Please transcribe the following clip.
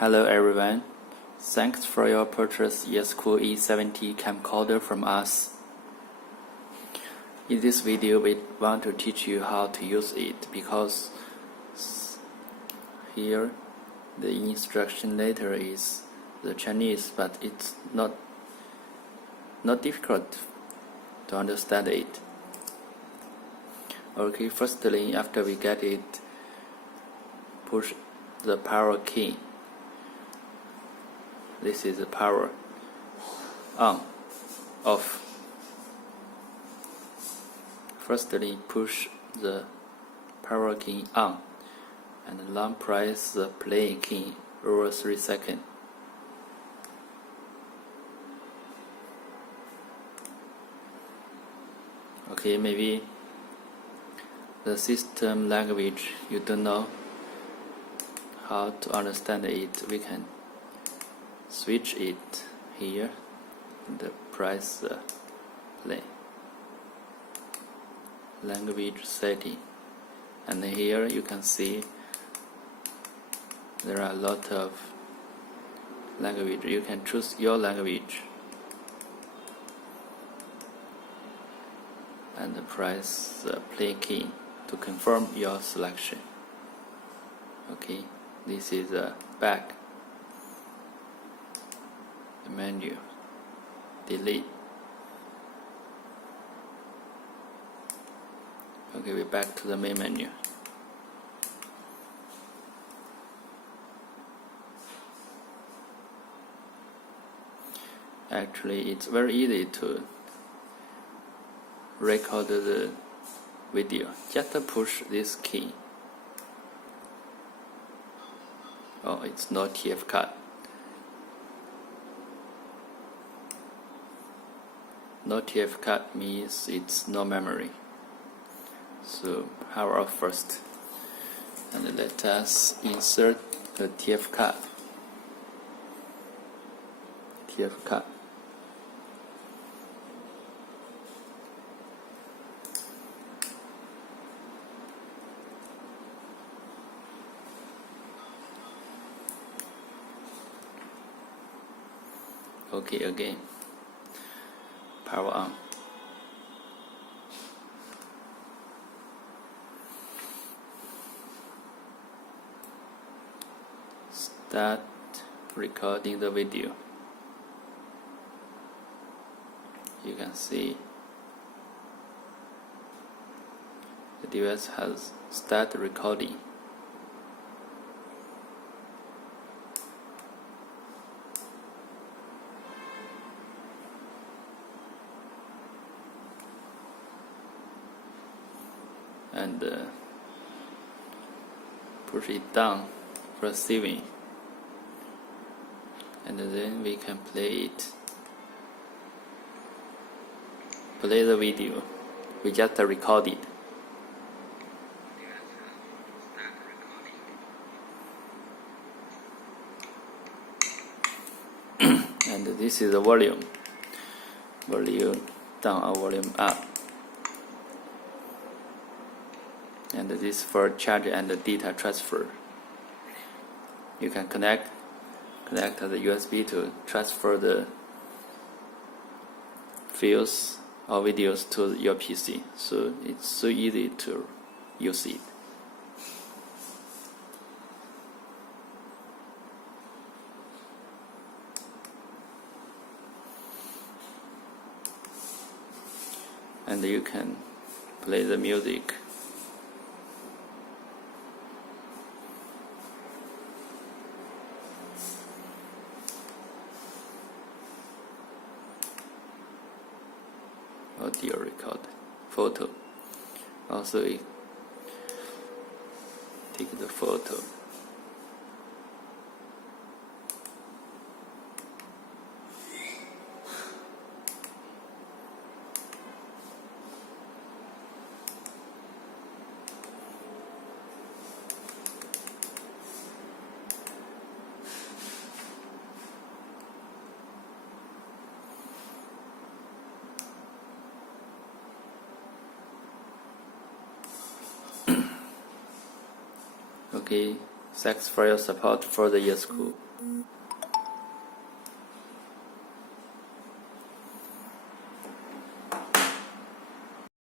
Hello everyone, thanks for your purchase Yescool A70 camcorder from us. In this video we want to teach you how to use it because here the instruction letter is the Chinese, but it's not difficult to understand it. Okay, firstly, after we get it, push the power key. This is the power on, off. Firstly, push the power key on and long press the play key over 3 seconds. Okay, maybe the system language you don't know how to understand it, we can switch it here and press the play language setting, and here you can see there are a lot of language. You can choose your language and press the play key to confirm your selection. Okay, this is the back menu, delete. Okay, we're back to the main menu. Actually, it's very easy to record the video. Just push this key. Oh, it's not TF cut. No TF cut means it's no memory. So power off first, and let us insert the TF cut. TF cut. Okay, again. Power on. Start recording the video. You can see the device has started recording. And push it down for saving, and then we can play the video we just recorded. And this is the volume down or volume up. And this for charge and data transfer. You can connect the USB to transfer the files or videos to your PC. So it's so easy to use it. And you can play the music. Audio record, photo. Also, take the photo. Okay, Thanks for your support for the Yescool.